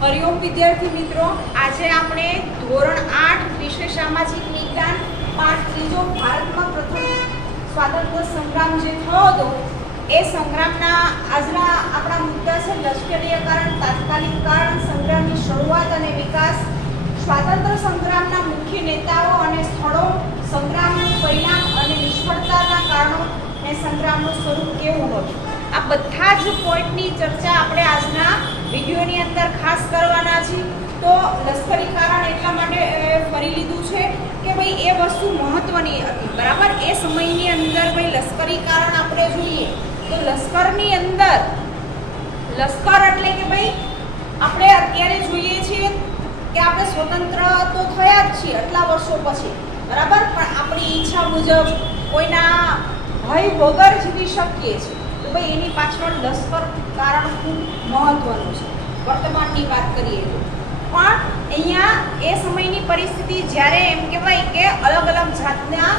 हरिओम विद्यार्थी मित्रों, आज आपणे धोरण 8 विषय सामाजिक विज्ञान पाठ त्रीजो भारत में प्रथम स्वातंत्र्य संग्राम जे थयो हतो ए संग्रामना आजना आपणा मुद्दा छे लश्करीय कारण, तात्कालिक कारण, संग्रामनी शरूआत अने विकास, स्वातंत्र्य संग्रामना मुख्य नेताओं अने स्थळों, संग्रामनुं परिणाम अने निष्फळताना कारणों ने संग्रामनुं स्वरूप केवुं हतुं। आ बधा ज पॉइंटनी चर्चा आपणे आजना विडियोनी अंदर खास करवाना छे। तो लश्करी कारण એટલા માટે ફરી લીધું છે કે ભાઈ એ વસ્તુ મહત્વની હતી, બરાબર। એ સમયની અંદર ભાઈ લશ્કરી કારણ આપણે જોઈએ તો લશ્કરની અંદર લશ્કર એટલે કે ભાઈ આપણે અત્યારે જોઈએ છીએ કે આપણે સ્વતંત્ર તો થયા જ છીએ આટલા વર્ષો પછી, બરાબર, પણ આપણી ઈચ્છા મુજબ કોઈના ભય વગર જીવી શકીએ છીએ। તો ભાઈ એની પાછળ લશ્કર કારણ ખૂબ મહત્વનું છે। વર્તમાનની વાત કરીએ તો પણ અહીંયા એ સમયની પરિસ્થિતિ જ્યારે એમ કહેવાય કે અલગ અલગ જાતના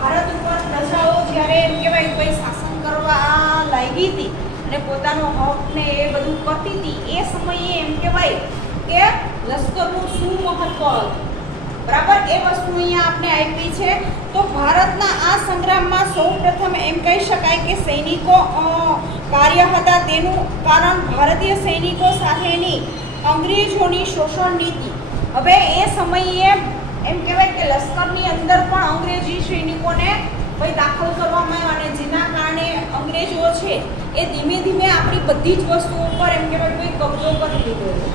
ભારત ઉપર પ્રજાઓ જ્યારે એમ કહેવાય કોઈ શાસન કરવા લાગી હતી અને પોતાનો હક ને એ બધું કરતી હતી, એ સમયે એમ કહેવાય કે લશ્કરનું શું મહત્વ હતું, બરાબર, એ વસ્તુ અહીંયા આપણે આપી છે। તો ભારતના આ સંગ્રામમાં સૌપ્રથમ એમ કહી શકાય કે સૈનિકો કાર્ય હતા, તેનું કારણ ભારતીય સૈનિકો સાથેની અંગ્રેજોની શોષણ નીતિ। હવે એ સમયે એમ કહેવાય કે લશ્કરની અંદર પણ અંગ્રેજી સૈનિકોને ભાઈ દાખલ કરવામાં આવ્યા અને જેના કારણે અંગ્રેજો છે એ ધીમે ધીમે આપણી બધી જ વસ્તુઓ પર એમ કહેવાય કોઈ કબજો કરી લીધો છે,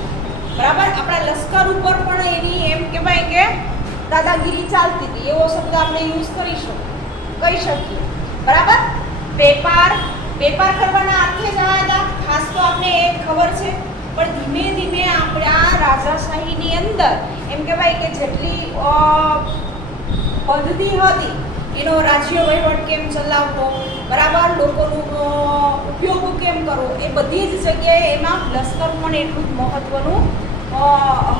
બરાબર। આપણા લશ્કર ઉપર પણ એની એમ કહેવાય કે દાદાગીરી ચાલતી હતી, એવો શબ્દ આપણે યુઝ કહી શકીએ, બરાબર। વેપાર કરવાના અર્થે જ આવ્યા હતા, ખાસ તો આપણે એ ખબર છે। પણ ધીમે ધીમે આપણા રાજાશાહીની અંદર એમ કહેવાય કે જેટલી પદ્ધતિ હતી એનો રાજ્ય વહીવટ કેમ ચલાવવો, બરાબર, લોકોનો ઉપયોગ કેમ કરવો, એ બધી જ જગ્યાએ એમાં લશ્કર પણ એટલું જ મહત્વનું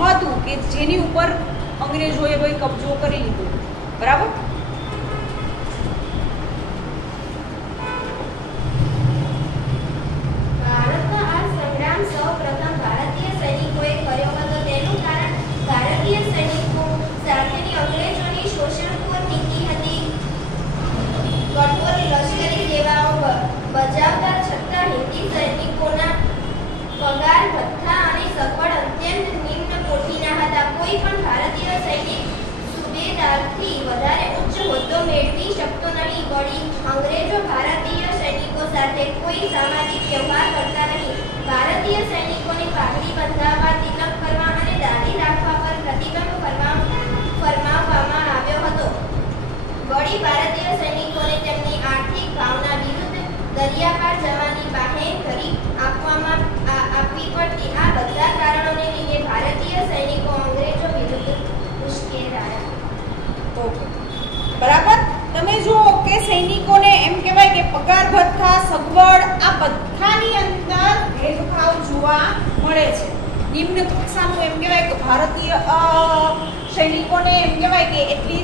હતું કે જેની ઉપર અંગ્રેજોએ ભાઈ કબજો કરી લીધો, બરાબર। બજાવતા છતાં હિન્દી સૈનિકોના પગાર ભથ્થા અને સગવડ અત્યંત નિમ્ન કોટીના હતા। કોઈ પણ ભારતીય સૈનિક સુબેદારથી વધારે ઉચ્ચ હોદ્દો મેળવી શકતો નહીં। વળી અંગ્રેજો ભારતીય સૈનિકો સાથે કોઈ સામાજિક વ્યવહાર કરતા નહીં। ભારતીય સૈનિકોને પાઘડી બંધાવવા, તિલક કરવા અને દાઢી રાખવા પર પ્રતિબંધ ફરમાવવામાં આવ્યો હતો। વળી ભારતીય સૈનિકોને તેમની આર્થિક ભાવના વિરુદ્ધ દરિયા પાર જવાની બાહેંધરી આપવી પડતી। આ બધા કારણોને લીધે ભારતીય સૈનિકો અંગ્રેજો વિરુદ્ધ ઉશ્કેરાયા। ઓકે, બરાબર। તમે જુઓ કે સૈનિકોને એમ કહેવાય કે પગાર ભથ્થા, સગવડ આ બધાની અંદર ભેદભાવ જોવા મળે છે। નિમ્ન કક્ષાનું એમ કહેવાય કે ભારતીય સૈનિકોને એમ કહેવાય કે એટલી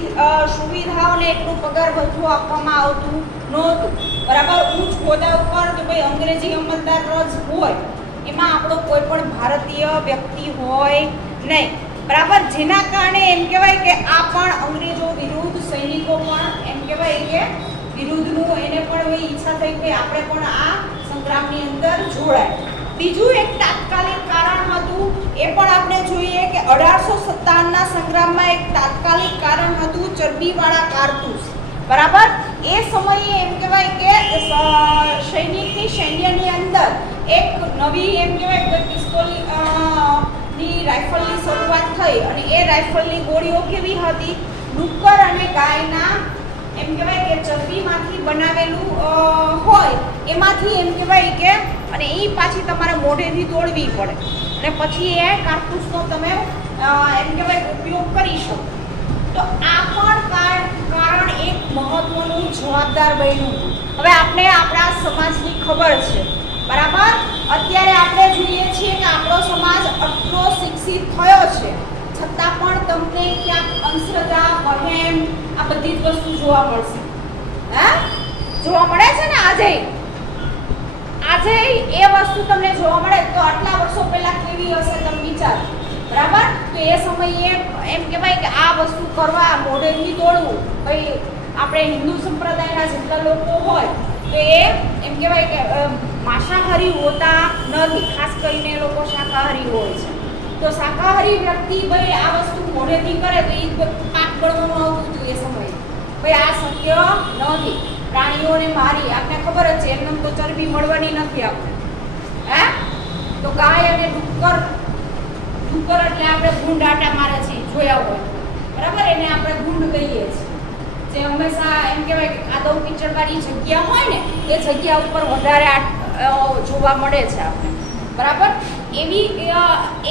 સુવિધાઓને એટલું પગાર ભથ્થું આપવામાં આવતું નહોતું, બરાબર। ઉચ્ચ હોદ્દા ઉપર તો ભાઈ અંગ્રેજી અમલદાર જ હોય, એમાં આપણો કોઈ પણ ભારતીય વ્યક્તિ હોય નહીં, બરાબર। જેના કારણે એમ કહેવાય કે આ પણ અંગ્રેજો વિરુદ્ધ સૈનિકો પણ એમ કહેવાય કે વિરુદ્ધનું એને પણ એવી ઈચ્છા થઈ કે આપણે પણ આ સંગ્રામની અંદર જોડાય। બીજું એક તાત્કાલિક કારણ હતું, એ પણ આપણે જોઈએ કે 1857ના સંગ્રામમાં એક તાત્કાલિક કારણ હતું ચરબીવાળા કારતૂસ, બરાબર। એ સમયે એમ કહેવાય કે સૈન્યની અંદર એક નવી એમ કહેવાય કે પિસ્તોલની રાઇફલની શરૂઆત થઈ અને એ રાઇફલની ગોળીઓ કેવી હતી, ડુક્કર અને ગાયના એમ કહેવાય કે ચરબીમાંથી બનાવેલું હોય, એમાંથી એમ કહેવાય કે અને એ પાછી તમારે મોઢેથી તોડવી પડે અને પછી એ કારતૂસનો તમે એમ કહેવાય ઉપયોગ કરી શકો। તો આ પણ કારણ એક મહત્વનું જવાબદાર બન્યું। હવે આપણે આપણા સમાજની ખબર છે, બરાબર। અત્યારે આપણે જોઈએ છીએ કે આપણો સમાજ આટલો શિક્ષિત થયો છે છતાં પણ તમને ક્યાંક અંધશ્રદ્ધા, વહેમ આ બધી જ વસ્તુ જોવા મળશે, હે, જોવા મળે છે ને। આજે આજે એ વસ્તુ તમને જોવા મળે તો આટલા વર્ષો પહેલા કેવી હશે તમે વિચારો, બરાબર? તો એ સમયે એમ કહેવાય કે આ વસ્તુ કરવા મોઢેથી દોડવું, ભાઈ આપણે હિન્દુ સંપ્રદાયના જેટલા લોકો હોય તો એ એમ કહેવાય કે માંસાહારી હોતા નથી, ખાસ કરીને એ લોકો શાકાહારી હોય છે. તો શાકાહારી વ્યક્તિ ભાઈ આ વસ્તુ મોઢેથી કરે તો એ પાપ ગણવાનું આવતું હતું એ સમયે. ભાઈ આ શક્ય નથી. પ્રાણીઓને મારી આપને ખબર જ છે એમને તો ચરબી મળવાની નથી આપણે, હે? તો ગાય અને ડુક્કર એટલે આપણે ભૂંડ આટા મારે છે જોયા હોય, બરાબર? એને આપણે ભૂંડ કહીએ છીએ, જે હંમેશા એમ કહેવાય કે કાદવ કીચડવાળી જગ્યા હોય ને એ જગ્યા ઉપર વધારે જોવા મળે છે આપણે, બરાબર? એવી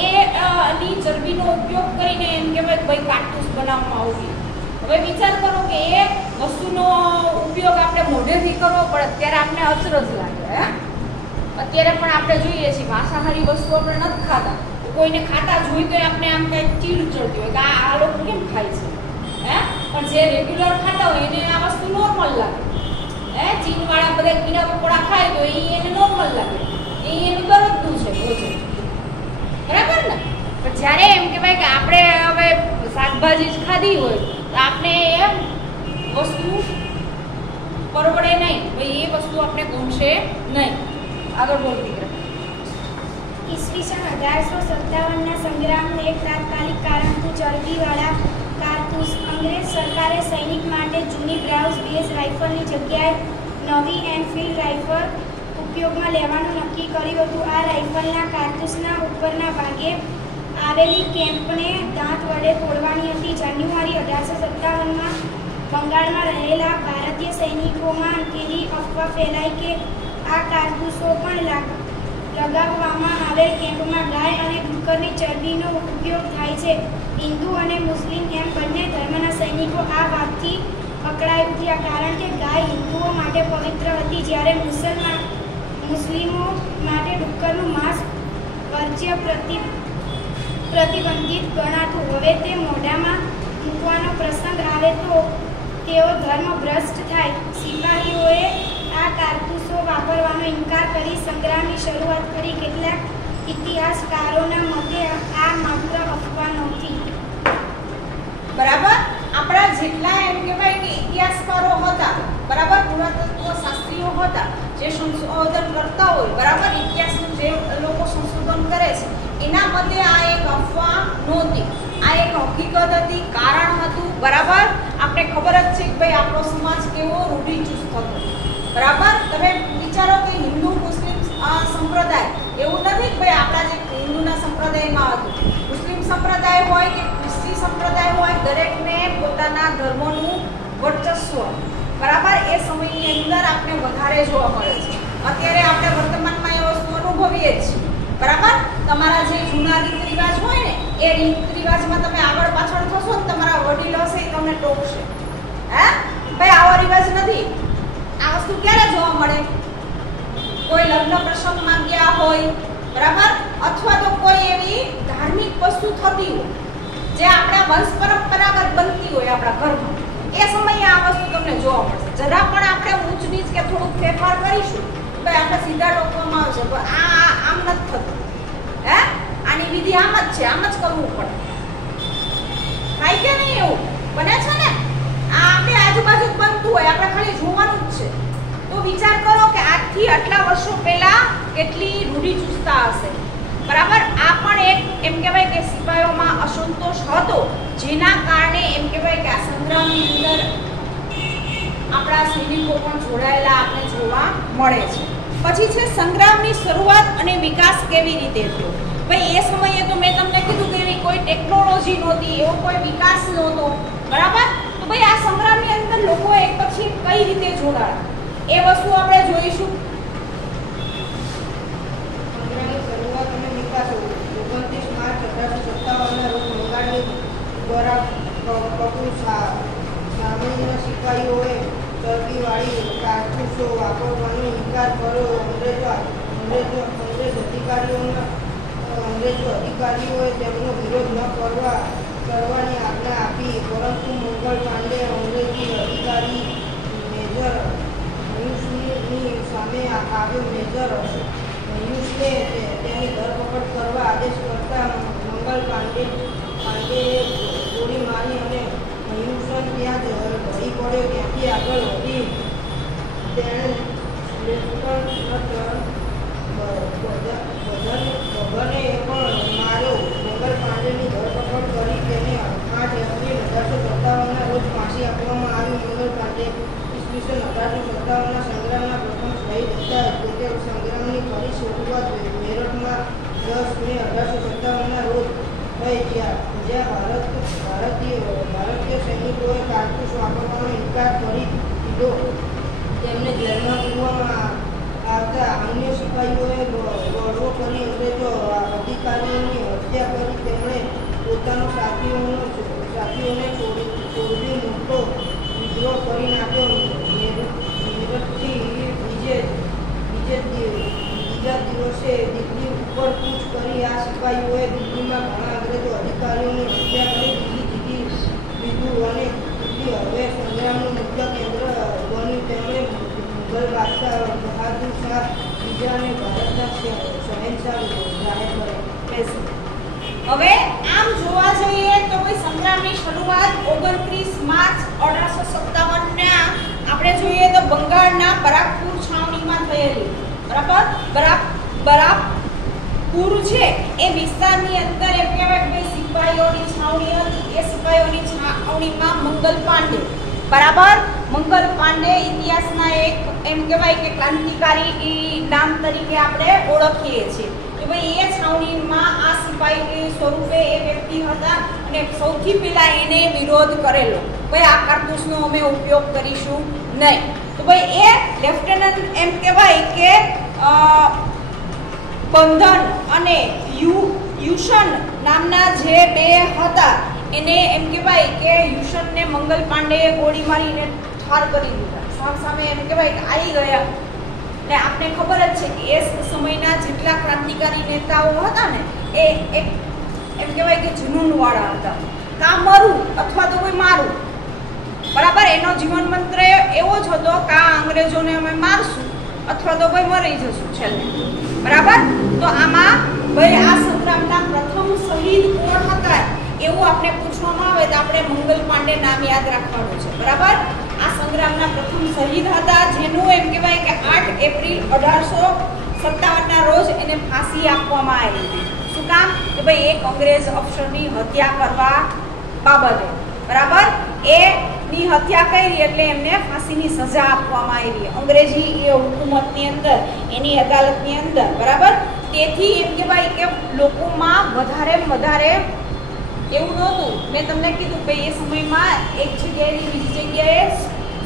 એની ચરબીનો ઉપયોગ કરીને એમ કહેવાય કે ભાઈ કારતૂસ બનાવવામાં આવતી. હવે વિચાર કરો કે એ વસ્તુનો ઉપયોગ આપણે મોઢેથી કરવો પડે ત્યારે આપણે અચરજ લાગે, હે? અત્યારે પણ આપણે જોઈએ છીએ માંસાહારી વસ્તુ આપણે નથી ખાતા, કોઈને ખાતા જોઈ તો આપણે આમ કંઈક ચીડ ચડતી હોય કે આ લોકો કેમ ખાય છે, હે? પણ જે રેગ્યુલર ખાતા હોય એને આ વસ્તુ નોર્મલ લાગે, હે? ચીનવાળા બધા કીડા પકોડા ખાય તો એને નોર્મલ લાગે, એનું દરરોજનું છે ભોજન, બરાબર ને? પણ જ્યારે એમ કહેવાય કે આપણે હવે શાકભાજી જ ખાધી હોય તો આપણે એ વસ્તુ પરવડે નહીં, ભાઈ એ વસ્તુ આપણે ગમશે નહીં. આગળ બોલતી રહે. ઈસવીસન 1857ના સંગ્રામનું એક તાત્કાલિક કારણ હતું ચરબીવાળા કારતૂસ. અંગ્રેજ સરકારે સૈનિક માટે જૂની બ્રાઉઝ બેઝ રાઇફલની જગ્યાએ નવી એનફિલ્ડ રાઇફલ ઉપયોગમાં લેવાનું નક્કી કર્યું હતું. આ રાઇફલના કારતૂસના ઉપરના ભાગે આવેલી કેમ્પને દાંત વડે તોડવાની હતી. જાન્યુઆરી 1857માં બંગાળમાં રહેલા ભારતીય સૈનિકોમાં એવી અફવા ફેલાઈ કે આ કારતૂસો પણ લગાવવામાં આવેલ કેમ્પમાં ગાય અને ડુક્કરની ચરબીનો ઉપયોગ થાય છે. હિન્દુ અને મુસ્લિમ એમ બંને ધર્મના સૈનિકો આ વાતથી અકળાઈ ઉઠ્યા, કારણ કે ગાય હિન્દુઓ માટે પવિત્ર હતી જ્યારે મુસ્લિમો માટે ડુક્કરનું માંસ વર્જ્ય પ્રતિબંધિત ગણાતું. હવે તે મોઢામાં મૂકવાનો પ્રસંગ આવે તો તેઓ ધર્મભ્રષ્ટ થાય. સિપાહીઓએ આ કારતૂસો વાપરવાનો ઇનકાર કરી સંગ્રામની શરૂઆત કરી. કેટલાક ઇતિહાસકારોના મતે આ માત્ર અફવા નહોતી. બરાબર? આપણા જેટલા એમ કહેવાય કે ઇતિહાસકારો હતા, બરાબર, પુરાતત્વ શાસ્ત્રીઓ હતા જે સંશોધન કરતા હોય, બરાબર, ઇતિહાસનું જે લોકો સંશોધન કરે છે એના મતે આ એક અફવા નહોતી, આ એક હકીકત હતી, કારણ હતું, બરાબર? આપણે ખબર જ છે કે ભાઈ આપણો સમાજ કેવો રૂઢિચુસ્ત હતો, બરાબર? તમે વિચારો કે હિન્દુ મુસ્લિમ સંપ્રદાય એવું નથી કે ભાઈ આપણા જે હિન્દુના સંપ્રદાયમાં હતું, મુસ્લિમ સંપ્રદાય હોય કે ખ્રિસ્તી સંપ્રદાય હોય, દરેકને પોતાના ધર્મનું વર્ચસ્વ, બરાબર, એ સમયની અંદર આપણે વધારે જોવા મળે છે. અત્યારે આપણે વર્તમાનમાં એ વસ્તુ અનુભવીએ જ છીએ, બરાબર? તમારા જે જૂના રીત રિવાજ હોય ને એ રીત રિવાજમાં તમે આગળ પાછળ થશો ને તમારા વડીલ હશે એ તમને ટોકશે, હે? ભાઈ આવો રિવાજ નથી. આ વસ્તુ ક્યારે જોવા મળે? કોઈ લગ્ન પ્રસંગમાં ગયા હોય, બરાબર, અથવા તો કોઈ એવી ધાર્મિક વસ્તુ થતી હોય જે આપણા વંશ પરંપરાગત બનતી હોય આપણા ઘરમાં, એ સમયે આ વસ્તુ તમને જોવા મળશે. જરા પણ આપણે ઊંચ નીચ કે થોડુંક ફેરફાર કરીશું તો આપણે સીધા ટોકવામાં આવશે, પણ આમ નથી થતું, હે? આની વિધિ આમ જ છે, આમ જ કરવું પડે. થાય કે નહીં? એવું બને છે ને? આ આપણે આજુબાજુ બનતું હોય, આપણે ખાલી જોવાનું જ છે. તો વિચાર કરો કે આજથી આટલા વર્ષો પહેલા કેટલી રૂઢિચુસ્તતા હશે, બરાબર? આ પણ એક એમ કહેવાય કે સિપાહીઓમાં અસંતોષ હતો, જેના કારણે એમ કહેવાય કે આ સંગ્રામની અંદર આપણા સૈનિકો પણ જોડાયેલા આપણે જોવા મળે છે. પછી છે સંગ્રામની શરૂઆત અને વિકાસ કેવી રીતે થયો? ભાઈ એ સમયે તો મેં તમને કીધું કે એવી કોઈ ટેકનોલોજી નહોતી, એવો કોઈ વિકાસ નહોતો, બરાબર? તો ભાઈ આ સંગ્રામની અંદર લોકો એક પછી કઈ રીતે જોડાયા એ વસ્તુ આપણે જોઈશું. સંગ્રામની શરૂઆત અને વિકાસ 29 માર્ચ 1857ના રોજ બંગાળની દ્વારા સામાન્ય સિપાહીઓએ ચરબીવાળી કારતૂસો વાપરવાનો ઇનકાર કર્યો. અંગ્રેજ અધિકારીઓએ તેમનો વિરોધ ન કરવાની આજ્ઞા આપી, પરંતુ મંગળ પાંડે અંગ્રેજી અધિકારી મેજર ન્યૂઝની તેની સામે આવ્યો મેજર મયુષને તેની ધરપકડ કરવા આદેશ કરતા મંગલ પાંડેએ ગોળી મારી અને મયુષન ત્યાં જ ઢળી પડ્યો. ત્યાંથી આગળ વધી તેણે લેફ્ટનન્ટ બગને પણ માર્યો. મંગલ પાંડેની ધરપકડ કરી તેને 8 એપ્રિલ 1857ના રોજ ફાંસી આપવામાં આવી. મંગલ પાંડે ઈસવીસન 1857ના સંગ્રામના પ્રથમ શહીદ હતા. તે સંગ્રામની ફરી શરૂઆત મેરઠમાં 10 મે 1857ના રોજ થઈ, જ્યાં ભારતીય સૈનિકોએ કારતૂસ વાપરવાનો ઇનકાર કરી દીધો. તેમને જેલમાં પૂરવામાં આવતા અન્ય સિપાહીઓએ બળવો કરી અંગ્રેજો અધિકારીઓની હત્યા કરી. તેમણે પોતાના સાથીઓને છોડી મોટો વિદ્રોહ કરી નાખ્યો. મેરઠથી બીજા દિવસે દિલ્હી ઉપર કૂચ કરી આ સિપાહીઓએ દિલ્હીમાં ઘણા અંગ્રેજો અધિકારીઓની હત્યા કરી દિલ્હી જીતી લીધું અને દિલ્હી હવે સંગ્રામનું મુખ્ય કેન્દ્ર બન્યું. તેમણે મુઘલ બાદશાહ બહાદુર શાહ બીજાને ભારતના શહેનશાહ જાહેર કર્યા. હવે આમ જોવા જઈએ તો કોઈ સંગ્રામની શરૂઆત 29 માર્ચ 1857ના આપણે જોઈએ તો બંગાળના બરાકપુર છાવણીમાં થયેલી. બરાબર, બરાકપુર છે એ વિસ્તારની અંદર એમ કહેવાય કે સિપાહીઓની છાવણી હતી. એ સિપાહીઓની છાવણીમાં મંગલ પાંડે, બરાબર, મંગલ પાંડે ઇતિહાસના એક એમ કહેવાય કે ક્રાંતિકારી નામ તરીકે આપણે ઓળખીએ છીએ. કે ભાઈ એ છાવણીમાં આ સિપાહી સ્વરૂપે એ વ્યક્તિ હતા અને સૌથી પહેલા એને વિરોધ કરેલો, ભાઈ આ કારતૂસનો અમે ઉપયોગ કરીશું નહીં. તો ભાઈ એ લેફ્ટનન્ટ એમ કહેવાય કે બંધન અને યુશન નામના જે બે હતા એને એમ કહેવાય કે યુશનને મંગલ પાંડેએ ગોળી મારીને ઠાર કરી દીધા. સામે એમ કહેવાય કે આવી ગયા. ને આપણે ખબર જ છે કે એ સમયના જેટલા ક્રાંતિકારી નેતાઓ હતા ને એ એક એમ કહેવાય કે જુનૂનવાળા હતા. કાં મરું અથવા તો કોઈ મારું, બરાબર. એનો જીવન મંત્ર એવો જ હતો કે આ અંગ્રેજોને અમે મારશું અથવા તો ભાઈ મરી જશું છેલ્લે, બરાબર. તો આમાં ભાઈ આ સંગ્રામના પ્રથમ શહીદ કોણ હતા એવું આપણે પૂછવામાં આવે તો આપણે મંગલ પાંડે નામ યાદ રાખવાનું છે, બરાબર. આ સંગ્રામના પ્રથમ શહીદ હતા જેનું એમ કહેવાય કે 8 એપ્રિલ 1857ના રોજ એને ફાંસી આપવામાં આવી હતી. શું કામ? કે ભાઈ એક અંગ્રેજ અફસરની હત્યા કરવા બાબતે, બરાબર. એની હત્યા કરી એટલે એમને ફાંસીની સજા આપવામાં આવી અંગ્રેજી એ હુકુમતની અંદર, એની અદાલતની અંદર, બરાબર. તેથી એમ કહેવાય કે લોકોમાં વધારે એવું નહોતું. મેં તમને કીધું કે એ સમયમાં એક જગ્યાએથી બીજી જગ્યાએ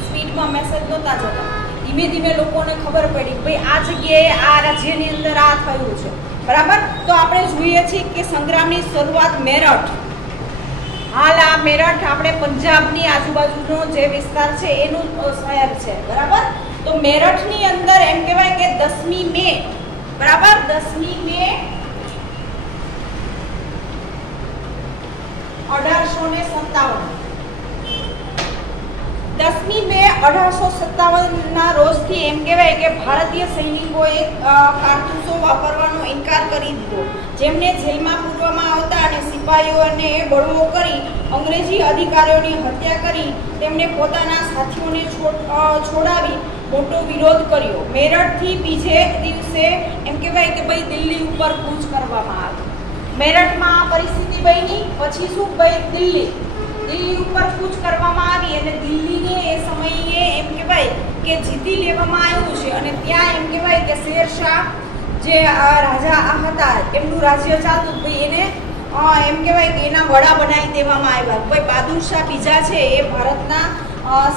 સ્પીડમાં મેસેજ નહોતા જતા. ધીમે ધીમે લોકોને ખબર પડી કે ભાઈ આ જગ્યાએ આ રાજ્યની અંદર આ થયું છે, બરાબર. તો આપણે જોઈએ છીએ કે સંગ્રામની શરૂઆત મેરઠ, હાલ આ મેરઠ આપણે પંજાબની આજુબાજુનો જે વિસ્તાર છે એનું શહેર છે, બરાબર. તો મેરઠની અંદર એમ કહેવાય કે 10મી મે, બરાબર, 10મી મે 1857, 10મી મે 1857ના રોજથી એમ કહેવાય કે ભારતીય સૈનિકોએ કારતૂસો વાપરવાનો ઇનકાર કરી દીધો. જેમને જેલમાં પૂરવામાં આવતા અને સિપાહીઓને બળવો કરી અંગ્રેજી અધિકારીઓની હત્યા કરી તેમને પોતાના સાથીઓને છોડાવી મોટો વિરોધ કર્યો. મેરઠથી બીજે દિવસે એમ કહેવાય કે ભાઈ દિલ્હી ઉપર કૂચ કરવામાં આવી. મેરઠમાં આ પરિસ્થિતિ બની, પછી શું ભાઈ દિલ્હી ઉપર કૂચ કરવામાં આવી અને દિલ્હીને એ સમયે એમ કહેવાય કે જીતી લેવામાં આવ્યું છે. અને ત્યાં એમ કહેવાય કે શેરશાહ જે રાજા હતા એમનું રાજ્ય ચાલતું, ભાઈ એને એમ કહેવાય કે એના વડા બનાવી દેવામાં આવ્યા. ભાઈ બહાદુર શાહ બીજા છે એ ભારતના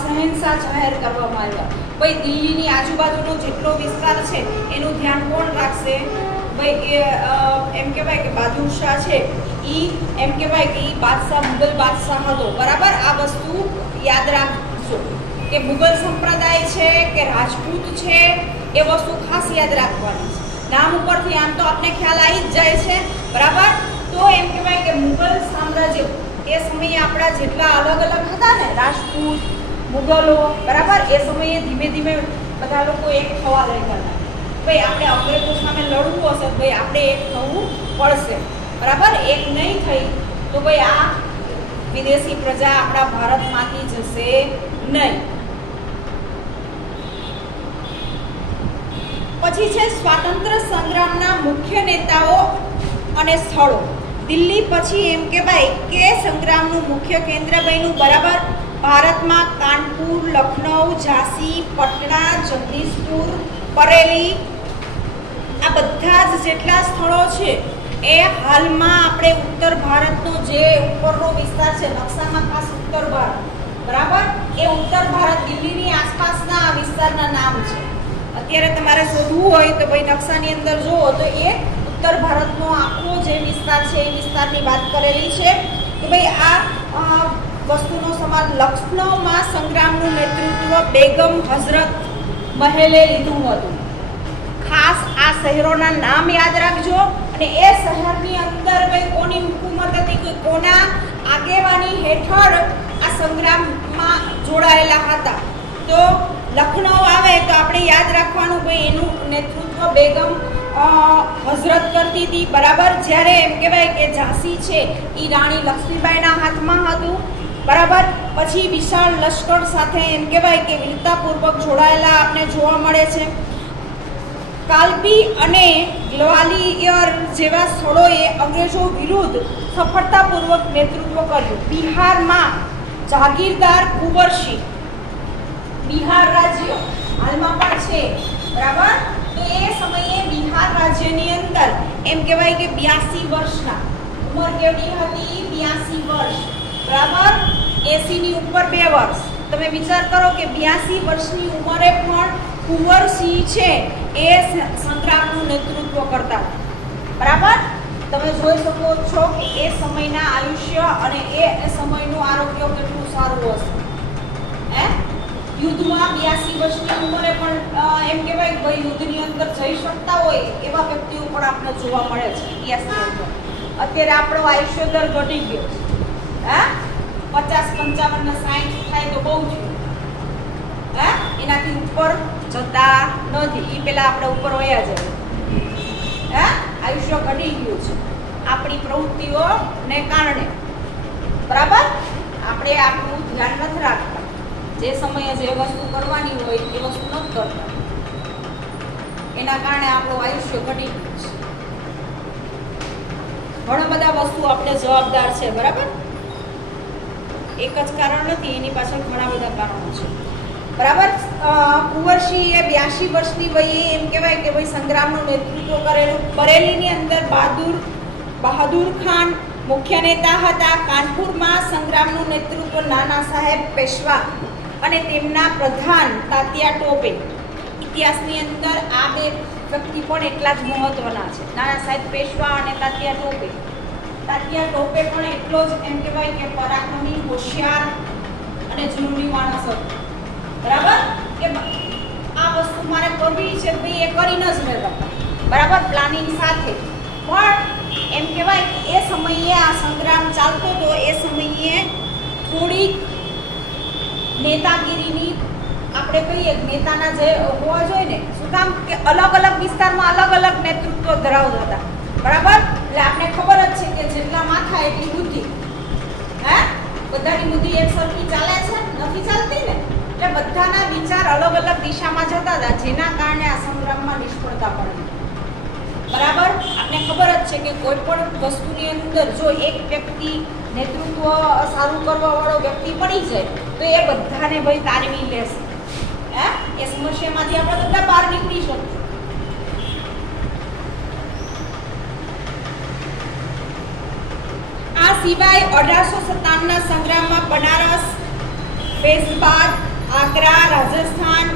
શહેનશાહ જાહેર કરવામાં આવ્યા. ભાઈ દિલ્હીની આજુબાજુનો જેટલો વિસ્તાર છે એનું ધ્યાન કોણ રાખશે? ભાઈ એમ કહેવાય કે બહાદુર શાહ છે એ એમ કહેવાય કે એ બાદશાહ, મુગલ બાદશાહ હતો, બરાબર. આ વસ્તુ યાદ રાખજો કે મુગલ સંપ્રદાય છે કે રાજપૂત છે એ વસ્તુ ખાસ યાદ રાખવાની છે. નામ ઉપરથી આમ તો આપણે ખ્યાલ આવી જ જાય છે, બરાબર. તો એમ કહેવાય કે મુગલ સામ્રાજ્ય એ સમયે આપણા જેટલા અલગ અલગ હતા ને રાજપૂત, મુગલો, બરાબર, એ સમયે ધીમે ધીમે બધા લોકો એક થવા રહેતા હતા. ભાઈ આપણે અંગ્રેજો સામે લડવું હશે, ભાઈ આપણે એક થવું પડશે, બરાબર. એક નહીં થઈ તો ભાઈ આ વિદેશી પ્રજા આપણા ભારતમાંથી જશે નહીં. પછી છે સ્વાતંત્ર્ય સંગ્રામના મુખ્ય નેતાઓ અને સ્થળો. દિલ્હી પછી એમ કે ભાઈ કે સંગ્રામનું મુખ્ય કેન્દ્ર બન્યું, બરાબર. ભારતમાં કાનપુર, લખનઉ, ઝાંસી, પટના, જગદીશપુર, બરેલી, આ બધા જ જેટલા સ્થળો છે એ હાલમાં આપણે ઉત્તર ભારતનો જે ઉપરનો વિસ્તાર છે નકશામાં, ખાસ ઉત્તર ભારત, બરાબર, એ ઉત્તર ભારત દિલ્હીની આસપાસના આ વિસ્તારના નામ છે. અત્યારે તમારે શોધવું હોય તો ભાઈ નકશાની અંદર જુઓ તો એ ઉત્તર ભારતનો આખો જે વિસ્તાર છે એ વિસ્તારની વાત કરેલી છે કે ભાઈ આ વસ્તુનો સમાન. લખનૌમાં સંગ્રામનું નેતૃત્વ બેગમ હઝરત મહેલે લીધું હતું. ખાસ આ શહેરોના નામ યાદ રાખજો. અને એ શહેરની અંદર ભાઈ કોની હુકુમત હતી, કે કોના આગેવાની હેઠળ આ સંગ્રામમાં જોડાયેલા હતા. તો લખનઉ આવે તો આપણે યાદ રાખવાનું ભાઈ એનું નેતૃત્વ બેગમ હઝરત કરતી હતી, બરાબર. જ્યારે એમ કહેવાય કે ઝાંસી છે એ રાણી લક્ષ્મીબાઈના હાથમાં હતું, બરાબર. પછી વિશાળ લશ્કર સાથે એમ કહેવાય કે વીરતાપૂર્વક જોડાયેલા આપણે જોવા મળે છે. કાલબી અને ગ્વાલિયર જેવા સ્થળોએ અંગ્રેજો વિરુદ્ધ સફળતાપૂર્વક નેતૃત્વ કર્યું. બિહારમાં જાગીરદાર કુંવરસિંહ, બિહાર રાજ્ય હાલમાં પણ છે, બરાબર. તો એ સમયે બિહાર રાજ્યની અંદર એમ કહેવાય કે 82 વર્ષના, ઉંમર કેવડી હતી? 82 વર્ષ, બરાબર. 80 ની ઉપર 2 વર્ષ. તમે વિચાર કરો કે 82 વર્ષની ઉંમરે પણ કુંવરસિંહ છે એ સંગ્રામનું નેતૃત્વ કરતા, બરાબર. તમે જોઈ શકો છો કે એ સમયના આયુષ્ય અને એ સમયનું આરોગ્ય કેટલું સારું હશે. યુદ્ધમાં 82 વર્ષની ઉંમરે પણ એમ કહેવાય કે ભાઈ યુદ્ધની અંદર જઈ શકતા હોય એવા વ્યક્તિઓ પણ આપણે જોવા મળે છે ઇતિહાસની અંદર. અત્યારે આપણો આયુષ્ય દર ઘટી ગયો છે. 50, 55 ને 60 થાય તો બહુ થયું. એનાથી ઉપર જતા નથી. એ પેલા આપણે ઉપર વયા જાય. આયુષ્ય ઘટી ગયું છે આપણી પ્રવૃત્તિઓને કારણે, બરાબર. આપણે આપણું ધ્યાન નથી રાખતા. જે સમયે જે વસ્તુ કરવાની હોય એ વસ્તુ નથી કરતા, એના કારણે આપણું આયુષ્ય ઘટી ગયું છે. ઘણા બધા વસ્તુ આપણે જવાબદાર છે, બરાબર. એક જ કારણ નથી, એની પાછળ ઘણા બધા કારણો છે, બરાબર. કુંવરસિંહ એ 82 વર્ષની વયે એમ કહેવાય કે ભાઈ સંગ્રામનું નેતૃત્વ કરેલું. બરેલીની અંદર બહાદુર ખાન મુખ્ય નેતા હતા. કાનપુરમાં સંગ્રામનું નેતૃત્વ નાના સાહેબ પેશવા અને તેમના પ્રધાન તાત્યા ટોપે. ઇતિહાસની અંદર આ બે વ્યક્તિ પણ એટલા જ મહત્વના છે, નાના સાહેબ પેશવા અને તાત્યા ટોપે. તાત્યા ટોપે પણ એટલો જ એમ કહેવાય કે પરાક્રમી, હોશિયાર અને જુનૂની માણસ હતો, બરાબર. કે આ વસ્તુ મારે કરવી છે ભાઈ એ કરીને જ રહેતા, બરાબર, પ્લાનિંગ સાથે. પણ એમ કહેવાય કે એ સમયે આ સંગ્રામ ચાલતો હતો, એ સમયે થોડીક નેતાગીરીની આપણે કહીએ નેતાના જે હોવા જોઈએ ને, શું કામ કે અલગ અલગ વિસ્તારમાં અલગ અલગ નેતૃત્વ ધરાવતા હતા, બરાબર. એટલે આપણે ખબર જ છે કે જેટલા માથા એટલી બુદ્ધિ. બધાની બુદ્ધિ એક સરખી ચાલે છે? નથી ચાલતી ને. એટલે બધાના વિચાર અલગ અલગ દિશામાં જતા હતા, જેના કારણે આ સંગ્રામમાં નિષ્ફળતા પડી, બરાબર. આપણે ખબર જ છે કે કોઈ પણ વસ્તુની અંદર જો એક વ્યક્તિ નેતૃત્વ સારું કરવા વાળો વ્યક્તિ પડી જાય તો એ બધાને ભાઈ તારવી લેશે. એ સમસ્યામાંથી આપણે બધા બહાર નીકળી શકીએ. આ સિવાય 1857ના સંગ્રામમાં બનારસ, ફૈઝાબાદ, આગ્રા, રાજસ્થાન,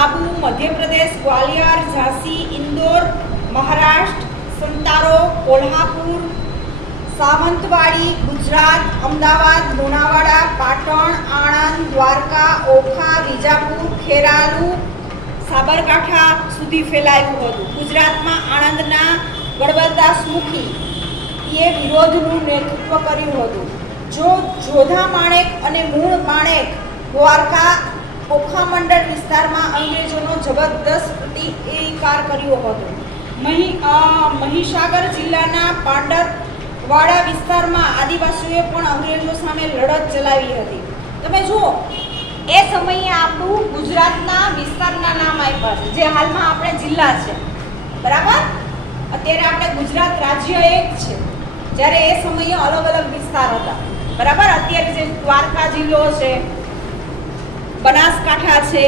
આબુ, મધ્યપ્રદેશ, ગ્વાલિયર, ઝાંસી, ઇન્દોર, મહારાષ્ટ્ર, સંતારો, કોલ્હાપુર, સાવંતવાડી, ગુજરાત, અમદાવાદ, લુણાવાડા, પાટણ, આણંદ, દ્વારકા, ઓખા, વિજાપુર, ખેરાલુ, સાબરકાંઠા સુધી ફેલાયું હતું. ગુજરાતમાં આણંદના ગણપતદાસ મુખી એ વિરોધનું નેતૃત્વ કર્યું હતું. જોધા માણેક અને મૂળ માણેક દ્વારકા ઓખામંડળ વિસ્તારમાં અંગ્રેજોનો જબરદસ્ત પ્રતિકાર કર્યો હતો. મહીસાગર જિલ્લાના પાંડરવાડા વિસ્તારમાં આદિવાસીઓએ પણ અંગ્રેજો સામે લડત ચલાવી હતી. તમે જુઓ, એ સમયે આપણું ગુજરાતના વિસ્તારના નામ આપ્યા છે, જે હાલમાં આપણે જિલ્લા છે, બરાબર. અત્યારે આપણે ગુજરાત રાજ્ય એક છે, જ્યારે એ સમયે અલગ અલગ વિસ્તાર હતા, બરાબર. અત્યારે જે દ્વારકા જિલ્લો છે, બનાસકાંઠા છે,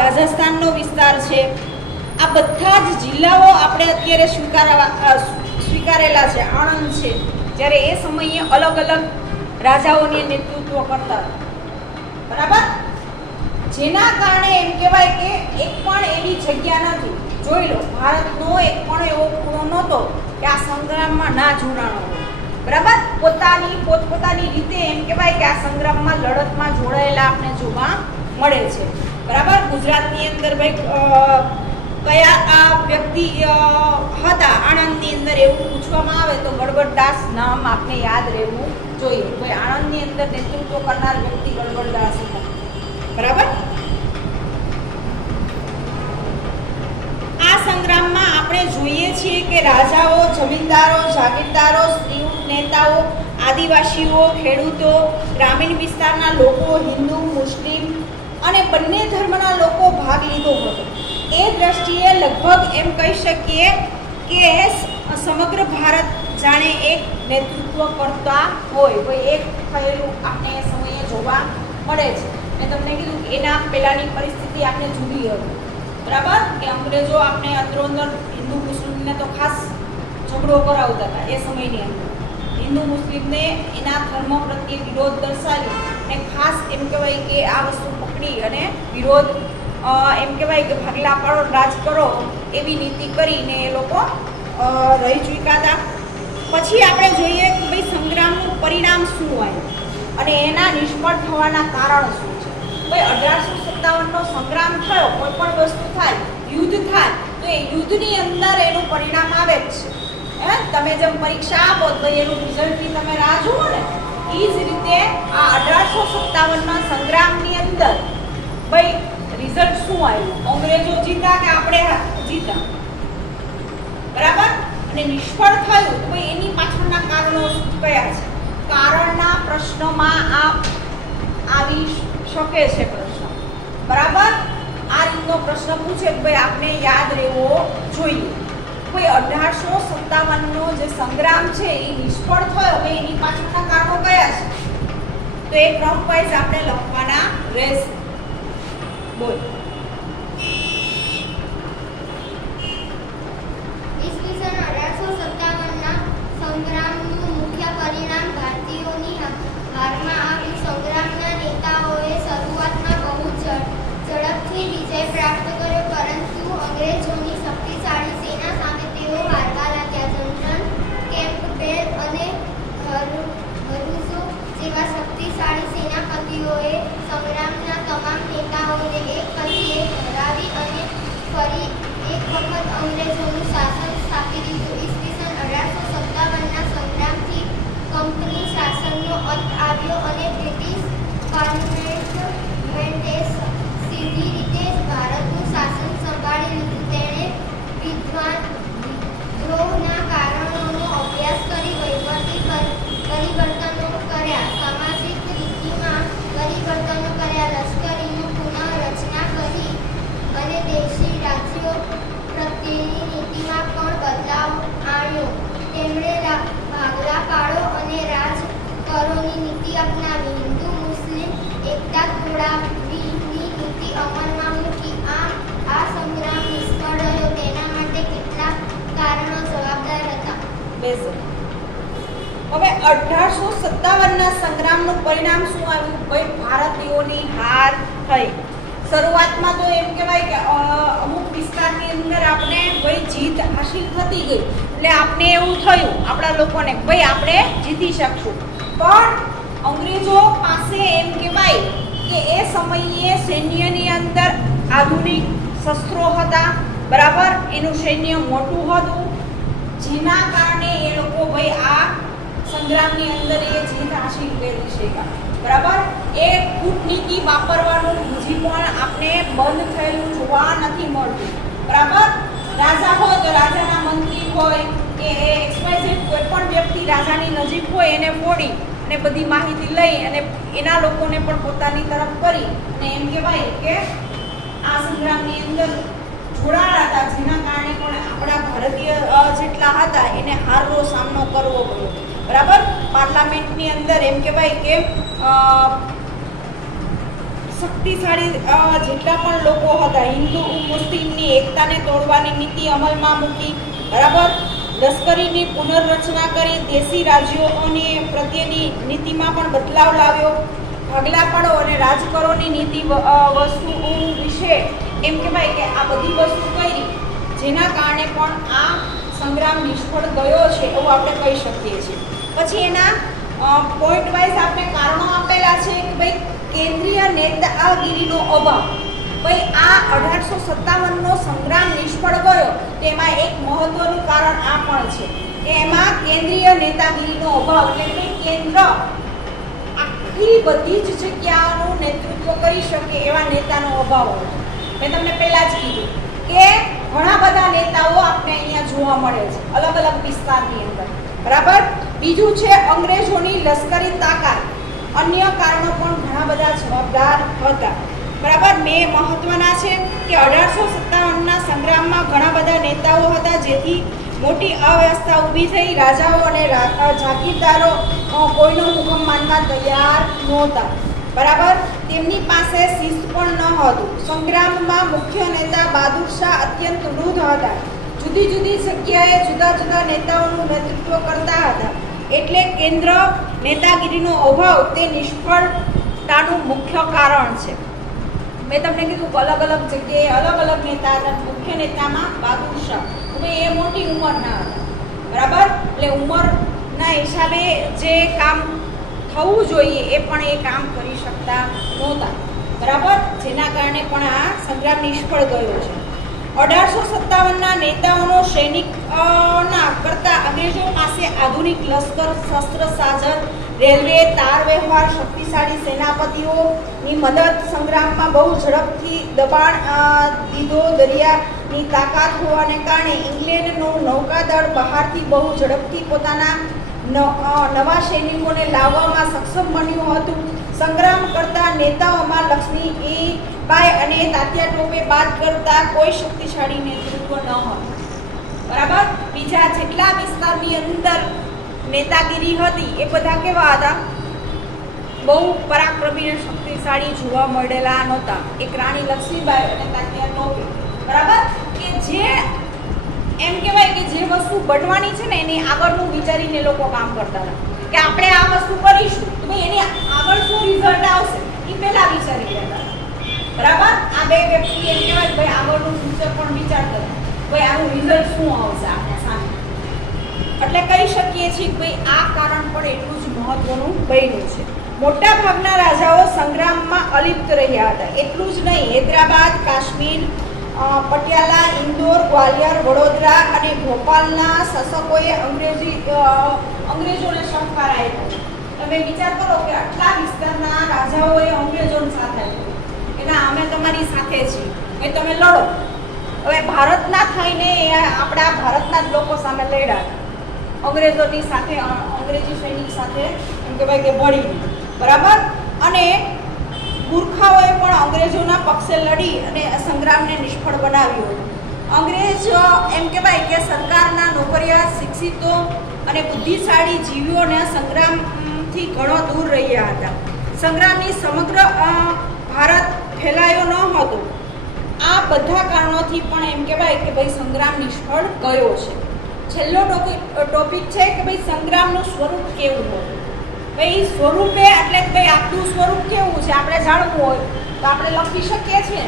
રાજસ્થાનનો વિસ્તાર છે, આ બધા જ જિલ્લાઓ આપણે અત્યારે સ્વીકારેલા છે. આણંદ છે, જ્યારે એ સમયે અલગ અલગ રાજાઓને નેતૃત્વ કરતા હતા, બરાબર. જેના કારણે એમ કહેવાય કે એક પણ એવી જગ્યા નથી, જોઈ લો, ભારતનો એક પણ એવો ખૂણો નહોતો કે આ સંગ્રામમાં ના જોડાણો હોય, બરાબર. પોતપોતાની રીતે એમ કહેવાય કે આ સંગ્રામમાં લડતમાં જોડાયેલા આપણે જોવા મળે છે, બરાબર. ગુજરાતની અંદર ભાઈ કયા આ વ્યક્તિ હતા આણંદની અંદર એવું પૂછવામાં આવે તો ગડબડદાસ નામ આપને યાદ રહેવું જોઈએ. ભાઈ આણંદની અંદર નેતૃત્વ કરનાર વ્યક્તિ ગડબડદાસ હતા, બરાબર. આ સંગ્રામમાં આપણે જોઈએ છીએ કે રાજાઓ, જમીનદારો, જાગીરદારો, સ્ત્રીઓ, નેતાઓ, આદિવાસીઓ, ખેડૂતો, ગ્રામીણ વિસ્તારના લોકો, હિન્દુ, મુસ્લિમ અને બંને ધર્મના લોકો ભાગ લીધો હતો. એ દ્રષ્ટિએ લગભગ એમ કહી શકીએ કે સમગ્ર ભારત જાણે એક નેતૃત્વ કરતા હોય, કોઈ એક થયેલું આપણે એ સમયે જોવા મળે છે. મેં તમને કીધું કે એના પહેલાંની પરિસ્થિતિ આપણે જુદી હતી, બરાબર. કે અંગ્રેજો આપણે અંદરોઅંદર હિન્દુ મુસ્લિમને તો ખાસ ઝઘડો કરાવતા હતા. એ સમયની અંદર હિન્દુ મુસ્લિમને એના ધર્મ પ્રત્યે વિરોધ દર્શાવી અને ખાસ એમ કહેવાય કે આ વસ્તુ પકડી અને વિરોધ એમ કહેવાય કે ભાગલા પાડો, રાજ કરો એવી નીતિ કરીને એ લોકો રહી ચૂક્યા હતા. પછી આપણે જોઈએ કે ભાઈ સંગ્રામનું પરિણામ શું આવ્યું અને એના નિષ્ફળ થવાના કારણ શું છે. ભાઈ 1857નો સંગ્રામ થયો, કોઈ પણ વસ્તુ થાય, યુદ્ધ થાય, તો એ યુદ્ધની અંદર એનું પરિણામ આવે જ છે. તમે જેમ પરીક્ષા આપો તો એનું રિઝલ્ટની તમે રાહ જુઓ ને, એ જ રીતે આ 1857ના સંગ્રામની અંદર ભાઈ રિઝલ્ટ શું આવ્યું? અંગ્રેજો જીતા કે આપણે જીતા, બરાબર. અને નિષ્ફળ થયું તો ભાઈ એની પાછળના કારણો કયા છે? કારણના પ્રશ્નમાં આવી શકે છે પ્રશ્ન, બરાબર. આ રીતનો પ્રશ્ન પૂછે કે ભાઈ આપણે યાદ રહેવો જોઈએ. ભાઈ 1857નો જે સંગ્રામ છે એ નિષ્ફળ થયો, ભાઈ એની પાછળના કારણો કયા છે? તો એ ક્રમ વાઇઝ આપણે લખવાના રહેશે. બોલ. ઈસવીસન 1857ના સંગ્રામનું મુખ્ય પરિણામ ભારતીયોની હારમાં આવ્યું. સંગ્રામના નેતાઓએ શરૂઆતમાં બહુ ઝડપથી વિજય પ્રાપ્ત કર્યો, પરંતુ અંગ્રેજોની શક્તિશાળી સેના સામે તેઓ હારવા લાગ્યા. જનરલ કેમ્પબેલ અને હરુઝો જેવા શક્તિશાળી સેનાપતિઓએ સંગ્રામના તમામ નેતાઓને એક પછી એક હરાવી અને ફરી એક વખત અંગ્રેજોનું શાસન સ્થાપી દીધું. ઈસવીસન 1857ના સંગ્રામથી કંપની શાસનનો અંત આવ્યો અને બ્રિટિશ પાર્લામેન્ટે સીધી રીતે ભારતનું શાસન સંભાળી લીધું. તેણે વિદ્રોહના કારણોનો અભ્યાસ કરી વહીવટી પરિવર્તનો કર્યા, સામાજિક રીતિમાં પરિવર્તનો કર્યા, લશ્કરીનું પુનઃરચના કરી અને દેશી રાજ્યો પ્રત્યેની નીતિમાં પણ બદલાવ આણ્યો. તેમણે ભાગલા પાડો અને રાજ કરોની નીતિ અપનાવી. હિન્દુ મુસ્લિમ એકતા તોડાવીની નીતિ અમલમાં મૂકી. આમ આ સંગ્રામ નિષ્ફળ રહ્યો. તેના માટે કેટલાક કારણો જવાબદાર હતા. હવે 1857ના સંગ્રામનું પરિણામ શું આવ્યું? ભાઈ ભારતીયોની હાર થઈ. શરૂઆતમાં તો એમ કહેવાય કે અમુક વિસ્તારની અંદર આપણે ભાઈ જીત હાસિલ થતી ગઈ, એટલે આપણે એવું થયું આપણા લોકોને ભાઈ આપણે જીતી શકશું. પણ અંગ્રેજો પાસે એમ કહેવાય કે એ સમયે સૈન્યની અંદર આધુનિક શસ્ત્રો હતા, બરાબર. એનું સૈન્ય મોટું હતું, જેના કારણે એ લોકો ભાઈ આ સંગ્રામની અંદર એ જીત હાસિલ કરી શક્યા, બરાબર. એ કૂટનીતિ વાપરવાનું હજી પણ આપણે બંધ થયેલું જોવા નથી મળતું. બરાબર. રાજા હોય તો રાજાના મંત્રી હોય કે XYZ કોઈ પણ વ્યક્તિ રાજાની નજીક હોય એને ફોડી અને બધી માહિતી લઈ અને એના લોકોને પણ પોતાની તરફ કરી અને એમ કહેવાય કે આ સંગ્રામની અંદર જોડાયા હતા, જેના કારણે પણ આપણા ભારતીય જેટલા હતા એને હારનો સામનો કરવો પડ્યો. બરાબર. પાર્લામેન્ટની અંદર એમ કહેવાય કે શક્તિશાળી જેટલા પણ લોકો હતા હિન્દુ મુસ્લિમની એકતાને તોડવાની નીતિ અમલમાં મૂકી. બરાબર. લશ્કરીની પુનર્રચના કરી, દેશી રાજ્યોની પ્રત્યેની નીતિમાં પણ બદલાવ લાવ્યો. ભાગલા પાડો અને રાજ કરોની નીતિ વસ્તુઓ વિશે એમ કહેવાય કે આ બધી વસ્તુ કરી, જેના કારણે પણ આ સંગ્રામ નિષ્ફળ ગયો છે એવું આપણે કહી શકીએ છીએ. પછી એના પોઈન્ટ વાઇઝ આપણે કારણો આપેલા છે કે ભાઈ કેન્દ્રીય નેતાગીરીનો અભાવ. ભાઈ આ 1857નો સંગ્રામ નિષ્ફળ ગયો તેમાં એક મહત્વનું કારણ આ પણ છે કે એમાં કેન્દ્રીય નેતાગીરીનો અભાવ, એટલે કે કેન્દ્ર આખી બધી જ જગ્યાઓનું નેતૃત્વ કરી શકે એવા નેતાનો અભાવ હતો. મેં તમને પહેલા જ કીધું કે ઘણા બધા નેતાઓ આપણે અહીંયા જોવા મળે છે અલગ અલગ વિસ્તારની અંદર. બરાબર. બીજું છે અંગ્રેજોની લશ્કરી તાકાત. અન્ય કારણો પણ ઘણા બધા જવાબદાર હતા. બરાબર. બે મહત્વના છે કે 1857ના સંગ્રામમાં ઘણા બધા નેતાઓ હતા, જેથી મોટી અવ્યવસ્થા ઊભી થઈ. રાજાઓ અને જાગીરદારો કોઈનો હુકમ માનવા તૈયાર નહોતા. બરાબર. તેમની પાસે શિસ્ત પણ ન હતું. સંગ્રામમાં મુખ્ય નેતા બહાદુર શાહ અત્યંત વૃદ્ધ હતા. જુદી જુદી જગ્યાએ જુદા જુદા નેતાઓનું નેતૃત્વ કરતા હતા. એટલે કેન્દ્ર નેતાગીરીનો અભાવ તે નિષ્ફળતાનું મુખ્ય કારણ છે. મેં તમને કીધું અલગ અલગ જગ્યાએ અલગ અલગ નેતા હતા. મુખ્ય નેતામાં બહાદુર શાહ, હવે એ મોટી ઉંમરના હતા. બરાબર. એટલે ઉંમરના હિસાબે જે કામ થવું જોઈએ એ પણ એ કામ કરી શકતા નહોતા. બરાબર. જેના કારણે પણ આ સંગ્રામ નિષ્ફળ ગયો છે. 1857ના નેતાઓનો સૈનિકના કરતા અંગ્રેજો પાસે આધુનિક લશ્કર, શસ્ત્ર સાજન, રેલવે, તાર વ્યવહાર, શક્તિશાળી સેનાપતિઓની મદદ, સંગ્રામમાં બહુ ઝડપથી દબાણ દીધો. દરિયાની તાકાત હોવાને કારણે ઇંગ્લેન્ડનું નૌકાદળ બહારથી બહુ ઝડપથી પોતાના નવા સૈનિકોને લાવવામાં સક્ષમ બન્યું હતું. સંગ્રામ કરતા નેતાઓમાં લક્ષ્મીબાઈ અને તાત્યા ટોપે બાદ કરતા કોઈ શક્તિશાળી નેતૃત્વ ન હતું. બરાબર. બીજા જેટલા વિસ્તારની અંદર નેતાગીરી હતી એ બધા કેવા હતા? બહુ પરાક્રમી અને શક્તિશાળી જોવા મળેલા નહોતા. એક રાણી લક્ષ્મીબાઈ અને તાત્યા ટોપે. બરાબર. કે જે એમ કહેવાય કે જે વસ્તુ બનવાની છે ને એની આગળનું વિચારીને લોકો કામ કરતા હતા કે આપણે આ વસ્તુ કરીશું તો ભાઈ એની આગળ શું રિઝલ્ટ આવશે એ પહેલા વિચારી લેતા. બરાબર. આ બે વ્યક્તિ એમ કહેવાય ભાઈ આગળનું ફ્યુચર પણ વિચારતા હતા, ભાઈ આનું રિઝલ્ટ શું આવશે આપણે સામે. એટલે કહી શકીએ છીએ કે ભાઈ આ કારણ પણ એટલું જ મહત્વનું બન્યું છે. મોટા ભાગના રાજાઓ સંગ્રામમાં અલિપ્ત રહ્યા હતા. એટલું જ નહીં, હૈદરાબાદ, કાશ્મીર, પટિયાલા, ઇન્દોર, ગ્વાલિયર, વડોદરા અને ભોપાલના શાસકોએ અંગ્રેજોને સહકાર આપ્યો. તમે વિચાર કરો કે આટલા વિસ્તારના રાજાઓએ અંગ્રેજોને સાથ આપ્યો કે ના અમે તમારી સાથે છીએ, એ તમે લડો. હવે ભારતના થઈને આપણા ભારતના જ લોકો સામે લડ્યા અંગ્રેજોની સાથે, અંગ્રેજી સૈનિક સાથે એમ કહેવાય કે ભળીને. બરાબર. અને ગુરખાઓએ પણ અંગ્રેજોના પક્ષે લડી અને સંગ્રામને નિષ્ફળ બનાવ્યો. અંગ્રેજ એમ કહેવાય કે સરકારના નોકરિયા, શિક્ષિતો અને બુદ્ધિશાળી જીવીઓને સંગ્રામથી ઘણો દૂર રહ્યા હતા. સંગ્રામની સમગ્ર ભારત ફેલાયો ન હતો. આ બધા કારણોથી પણ એમ કહેવાય કે ભાઈ સંગ્રામ નિષ્ફળ ગયો છે. છેલ્લો ટોપિક છે કે ભાઈ સંગ્રામનું સ્વરૂપ કેવું હતું. ભાઈ સ્વરૂપે એટલે કે ભાઈ આપણું સ્વરૂપ કેવું છે આપણે જાણવું હોય તો આપણે લખી શકીએ છીએ.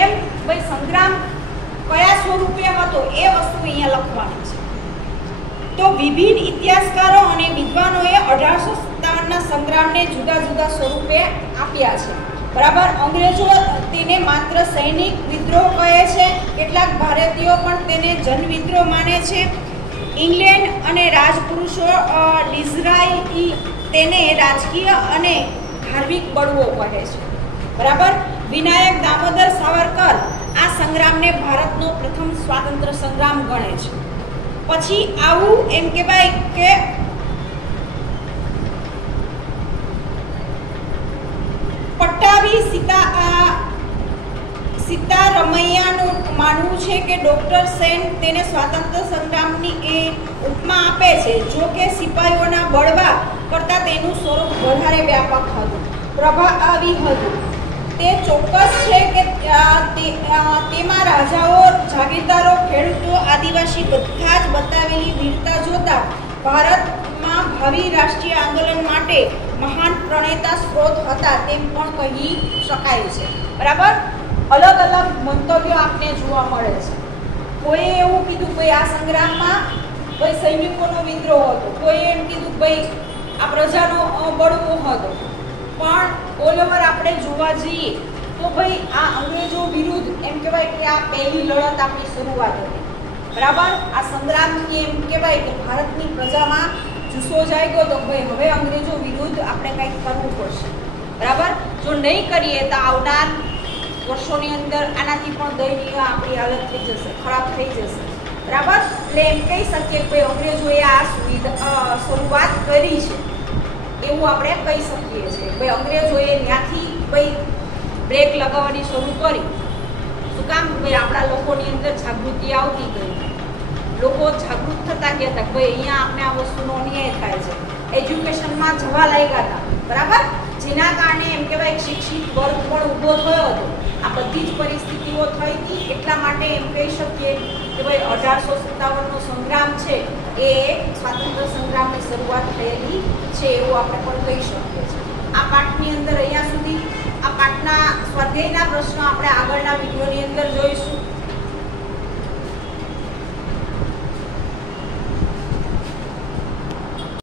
એમ ભાઈ સંગ્રામ કયા સ્વરૂપે હતો એ વસ્તુ અહીંયા લખવાની છે. તો વિભિન્ન ઇતિહાસકારો અને વિદ્વાનોએ 1857ના સંગ્રામને જુદા જુદા સ્વરૂપે આપ્યા છે. બરાબર. અંગ્રેજો તેને માત્ર સૈનિક વિદ્રોહ કહે છે. કેટલાક ભારતીયો પણ તેને જન વિદ્રોહ માને છે. ઇંગ્લેન્ડ અને રાજપુરુષો ડિઝરાઈ તેને રાજકીય અને ધાર્મિક બળવો કહે છે. બરાબર. વિનાયક દામોદર સાવરકર આ સંગ્રામને ભારતનો પ્રથમ સ્વાતંત્ર્ય સંગ્રામ ગણે છે. પછી આવું એમ કહેવાય કે પટ્ટાભી સીતારમૈયાનું માનવું છે કે ડૉક્ટર સેન તેને સ્વાતંત્ર્ય સંગ્રામની એ ઉપમા આપે છે. જો કે સિપાહીઓના બળવા કરતાં તેનું સ્વરૂપ વધારે વ્યાપક હતું, પ્રભાવી હતું. તે ચોક્કસ છે કે તેમાં રાજાઓ, જાગીરદારો, ખેડૂતો, આદિવાસી બધા જ બતાવેલી વીરતા જોતા ભારતમાં ભાવિ રાષ્ટ્રીય આંદોલન માટે મહાન પ્રણેતા સ્ત્રોત હતા તેમ પણ કહી શકાય છે. બરાબર. અલગ અલગ મંતવ્યો આપને જોવા મળે છે. કોઈએ એવું કીધું ભાઈ આ સંગ્રામમાં ભાઈ સૈનિકોનો વિદ્રોહ હતો, કોઈએ એમ કીધું ભાઈ આ પ્રજાનો બળવો હતો. પણ ઓલ ઓવર આપણે જોવા જઈએ તો ભાઈ આ અંગ્રેજો વિરુદ્ધ એમ કહેવાય કે આ પહેલી લડત આપણી શરૂઆત હતી. બરાબર. આ સંગ્રામથી એમ કહેવાય કે ભારતની પ્રજામાં જુસ્સો જાગ્યો તો ભાઈ હવે અંગ્રેજો વિરુદ્ધ આપણે કંઈક કરવું પડશે. બરાબર. જો નહીં કરીએ તો આવનાર વર્ષોની અંદર આનાથી પણ દયનીય આપણી હાલત થઈ જશે, ખરાબ થઈ જશે. બરાબર. એટલે એમ કહી શકીએ કે ભાઈ અંગ્રેજોએ આ શરૂઆત કરી છે એવું આપણે કહી શકીએ છીએ. ભાઈ અંગ્રેજોએ ત્યાંથી ભાઈ બ્રેક લગાવવાની શરૂ કરી. શું કામ? ભાઈ આપણા લોકોની અંદર જાગૃતિ આવતી ગઈ, લોકો જાગૃત થતા ગયા હતા ભાઈ અહીંયા આપણે આ વસ્તુનો અન્યાય થાય છે. એજ્યુકેશનમાં જવા લાગ્યા હતા. બરાબર. જેના કારણે એમ કહેવાય શિક્ષિત વર્ગ પણ ઊભો થયો હતો. આ બધી જ પરિસ્થિતિઓ થઈ હતી. એટલા માટે એમ કહી શકીએ કે ભાઈ 1857નો સંગ્રામ છે એ સ્વાતંત્ર્ય સંગ્રામની શરૂઆત થયેલી છે એવું આપણે પણ કહી શકીએ છીએ. આ પાઠની અંદર અહીંયા સુધી આ પાઠના સ્વાધ્યાયના પ્રશ્નો આપણે આગળના વિડીયોની અંદર જોઈશું.